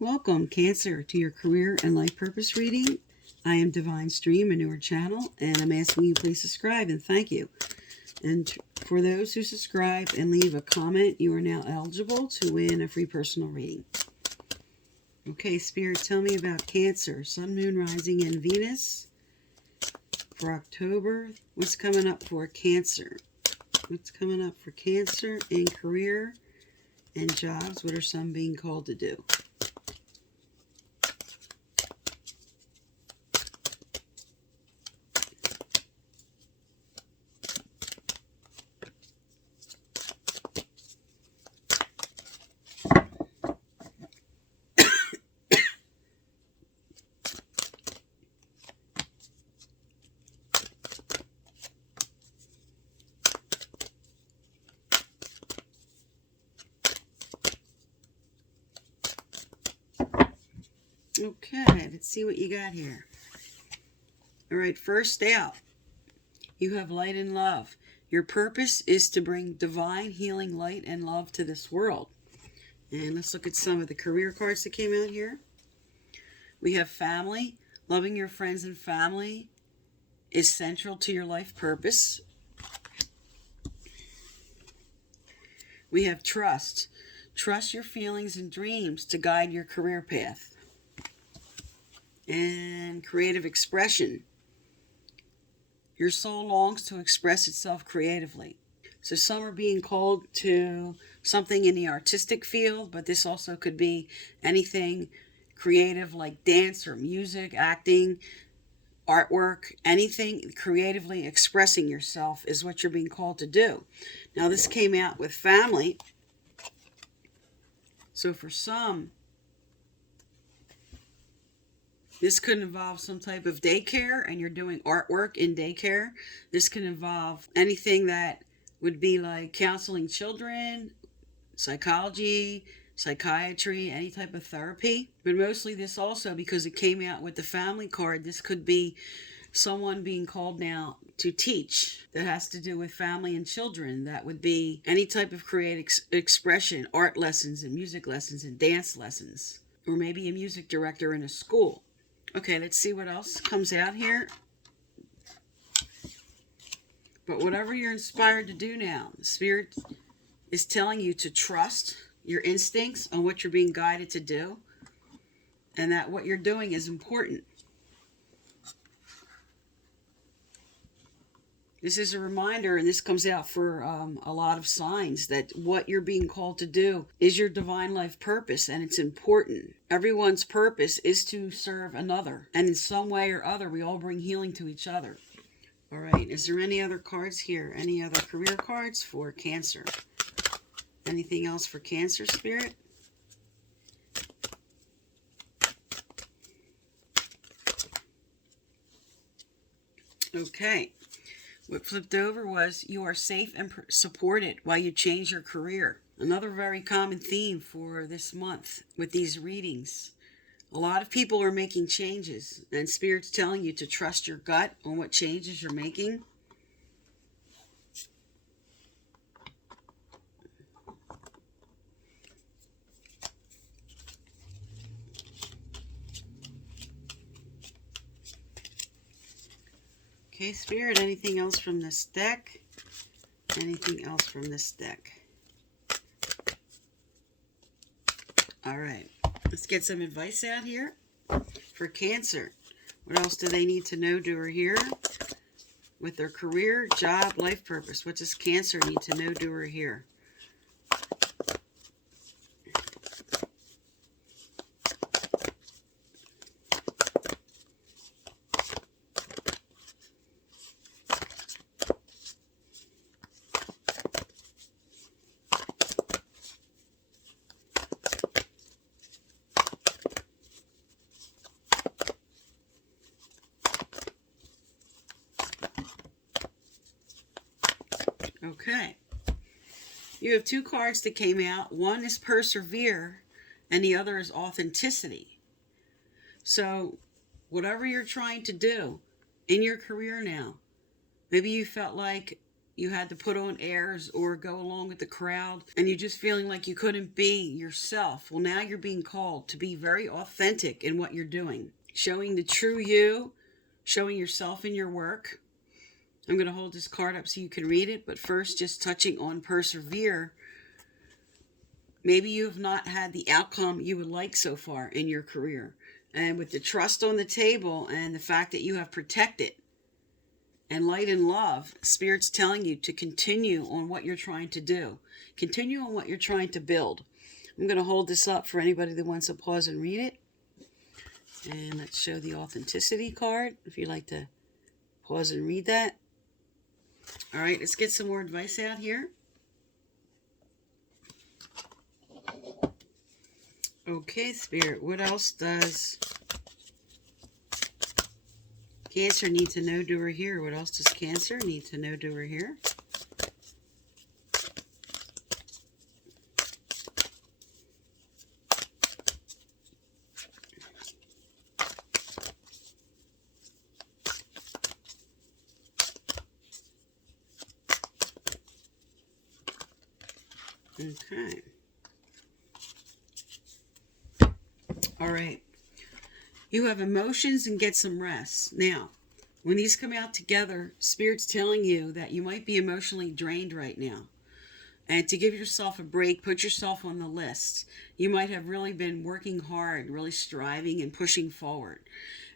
Welcome, Cancer, to your career and life purpose reading. I am Divine Stream, a newer channel, and I'm asking you please subscribe and thank you. And for those who subscribe and leave a comment, you are now eligible to win a free personal reading. Okay, Spirit, tell me about Cancer, Sun, Moon, Rising, and Venus for October. What's coming up for Cancer? What's coming up for Cancer in career and jobs? What are some being called to do? Okay, let's see what you got here. All right, first out, you have light and love. Your purpose is to bring divine healing light and love to this world. And let's look at some of the career cards that came out here. We have family. Loving your friends and family is central to your life purpose. We have trust. Trust your feelings and dreams to guide your career path. And creative expression. Your soul longs to express itself creatively. So some are being called to something in the artistic field, but this also could be anything creative like dance or music, acting, artwork, anything creatively expressing yourself is what you're being called to do. Now this came out with family. So for some, this could involve some type of daycare and you're doing artwork in daycare. This can involve anything that would be like counseling children, psychology, psychiatry, any type of therapy. But mostly this also, because it came out with the family card, this could be someone being called now to teach that has to do with family and children. That would be any type of creative expression, art lessons and music lessons and dance lessons, or maybe a music director in a school. Okay, let's see what else comes out here. But whatever you're inspired to do now, the Spirit is telling you to trust your instincts on what you're being guided to do, and that what you're doing is important. This is a reminder, and this comes out for a lot of signs, that what you're being called to do is your divine life purpose, and it's important. Everyone's purpose is to serve another, and in some way or other, we all bring healing to each other. All right, is there any other cards here? Any other career cards for Cancer? Anything else for Cancer, Spirit? Okay. What flipped over was you are safe and supported while you change your career. Another very common theme for this month with these readings. A lot of people are making changes, and Spirit's telling you to trust your gut on what changes you're making. Okay, Spirit, anything else from this deck? Anything else from this deck? All right, let's get some advice out here for Cancer. What else do they need to know, do, or hear with their career, job, life purpose? What does Cancer need to know, do, or hear? Okay. You have two cards that came out. One is Persevere, and the other is Authenticity. So, whatever you're trying to do in your career now, maybe you felt like you had to put on airs or go along with the crowd, and you're just feeling like you couldn't be yourself. Well, now you're being called to be very authentic in what you're doing, showing the true you, showing yourself in your work. I'm going to hold this card up so you can read it, but first, just touching on Persevere. Maybe you have not had the outcome you would like so far in your career. And with the trust on the table and the fact that you have protected and light and love, Spirit's telling you to continue on what you're trying to do. Continue on what you're trying to build. I'm going to hold this up for anybody that wants to pause and read it. And let's show the authenticity card, if you'd like to pause and read that. All right, let's get some more advice out here. Okay, Spirit, what else does Cancer need to know, do, or hear? What else does Cancer need to know, do, or hear? Okay. All right. You have emotions and get some rest. Now, when these come out together, Spirit's telling you that you might be emotionally drained right now. And to give yourself a break, put yourself on the list. You might have really been working hard, really striving and pushing forward.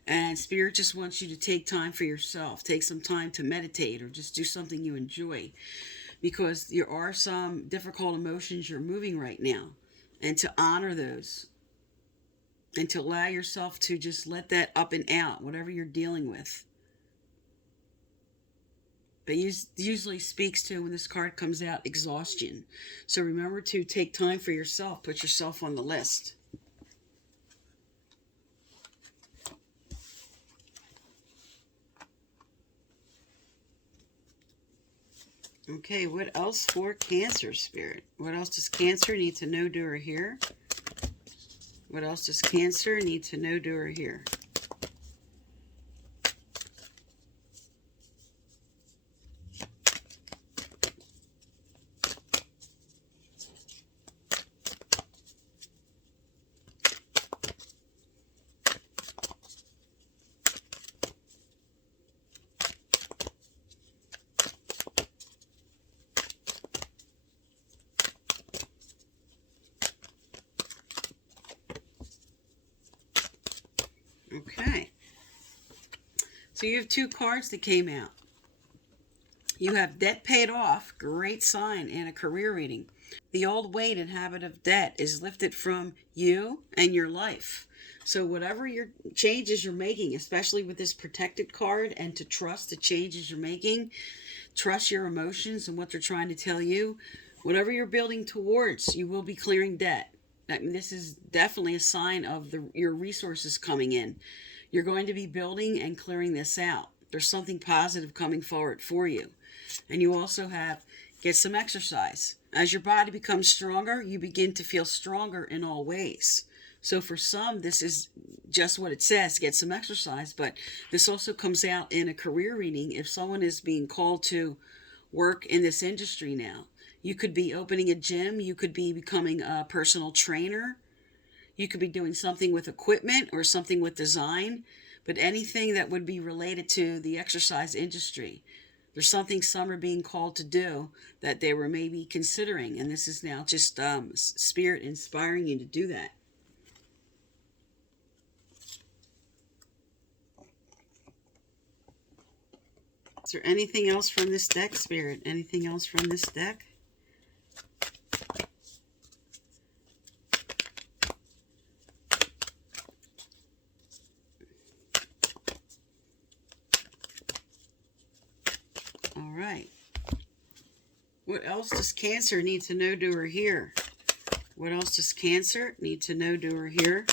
And Spirit just wants you to take time for yourself. Take some time to meditate or just do something you enjoy. Because there are some difficult emotions you're moving right now. And to honor those. And to allow yourself to just let that up and out, whatever you're dealing with. But usually speaks to, when this card comes out, exhaustion. So remember to take time for yourself. Put yourself on the list. Okay, what else for Cancer, Spirit? What else does Cancer need to know, do, or hear? What else does Cancer need to know, do, or hear? Okay. So you have two cards that came out. You have debt paid off, great sign in a career reading. The old weight and habit of debt is lifted from you and your life. So whatever your changes you're making, especially with this protected card, and to trust the changes you're making, trust your emotions and what they're trying to tell you. Whatever you're building towards, you will be clearing debt. I mean, this is definitely a sign of your resources coming in. You're going to be building and clearing this out. There's something positive coming forward for you. And you also have, get some exercise. As your body becomes stronger, you begin to feel stronger in all ways. So for some, this is just what it says, get some exercise. But this also comes out in a career reading. If someone is being called to work in this industry now, you could be opening a gym. You could be becoming a personal trainer. You could be doing something with equipment or something with design. But anything that would be related to the exercise industry. There's something some are being called to do that they were maybe considering. And this is now just Spirit inspiring you to do that. Is there anything else from this deck, Spirit? Anything else from this deck? All right. What else does Cancer need to know, do, or hear? What else does Cancer need to know, do, or hear?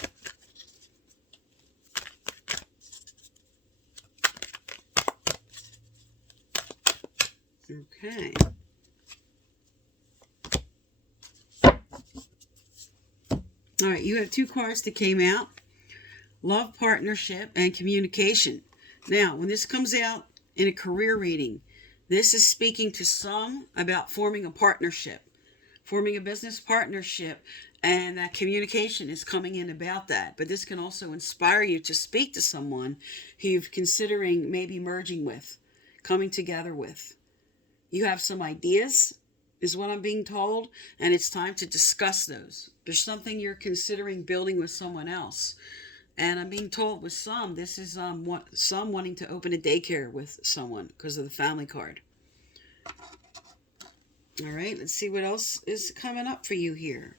Okay. All right, you have two cards that came out. Love, partnership, and communication. Now, when this comes out in a career reading, This is speaking to some about forming a partnership, forming a business partnership, and that communication is coming in about that. But this can also inspire you to speak to someone who you're considering maybe merging with, coming together with. You have some ideas, is what I'm being told, and it's time to discuss those. There's something you're considering building with someone else. And I'm being told with some, this is some wanting to open a daycare with someone because of the family card. All right, let's see what else is coming up for you here.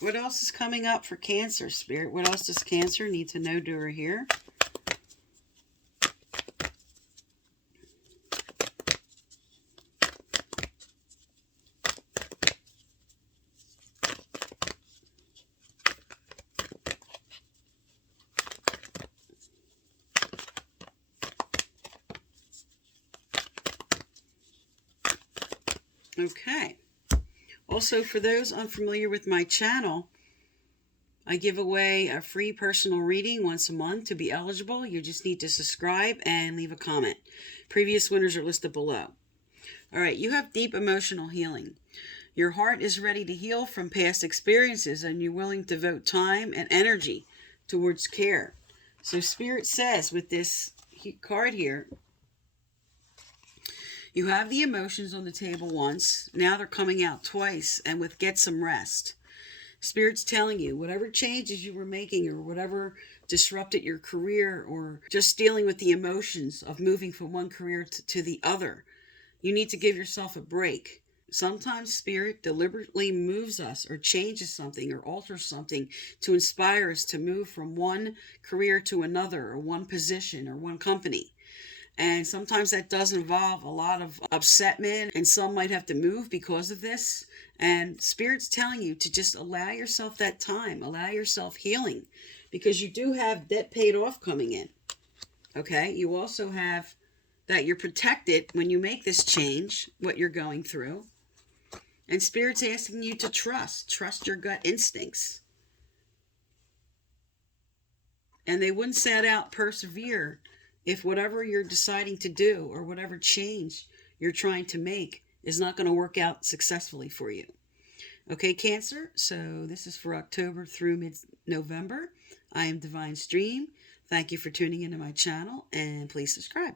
What else is coming up for Cancer, Spirit? What else does Cancer need to know during here? Okay. Also, for those unfamiliar with my channel, I give away a free personal reading once a month. To be eligible, you just need to subscribe and leave a comment. Previous winners are listed below. All right, you have deep emotional healing. Your heart is ready to heal from past experiences, and you're willing to devote time and energy towards care. So Spirit says with this card here, you have the emotions on the table once, now they're coming out twice, and with get some rest. Spirit's telling you, whatever changes you were making or whatever disrupted your career or just dealing with the emotions of moving from one career to the other, you need to give yourself a break. Sometimes Spirit deliberately moves us or changes something or alters something to inspire us to move from one career to another or one position or one company. And sometimes that does involve a lot of upsetment, and some might have to move because of this. And Spirit's telling you to just allow yourself that time, allow yourself healing, because you do have debt paid off coming in. Okay? You also have that you're protected when you make this change, what you're going through. And Spirit's asking you to trust your gut instincts. And they wouldn't set out persevere if whatever you're deciding to do or whatever change you're trying to make is not going to work out successfully for you. Okay, Cancer, so this is for October through mid-November. I am Divine Stream. Thank you for tuning into my channel, and please subscribe.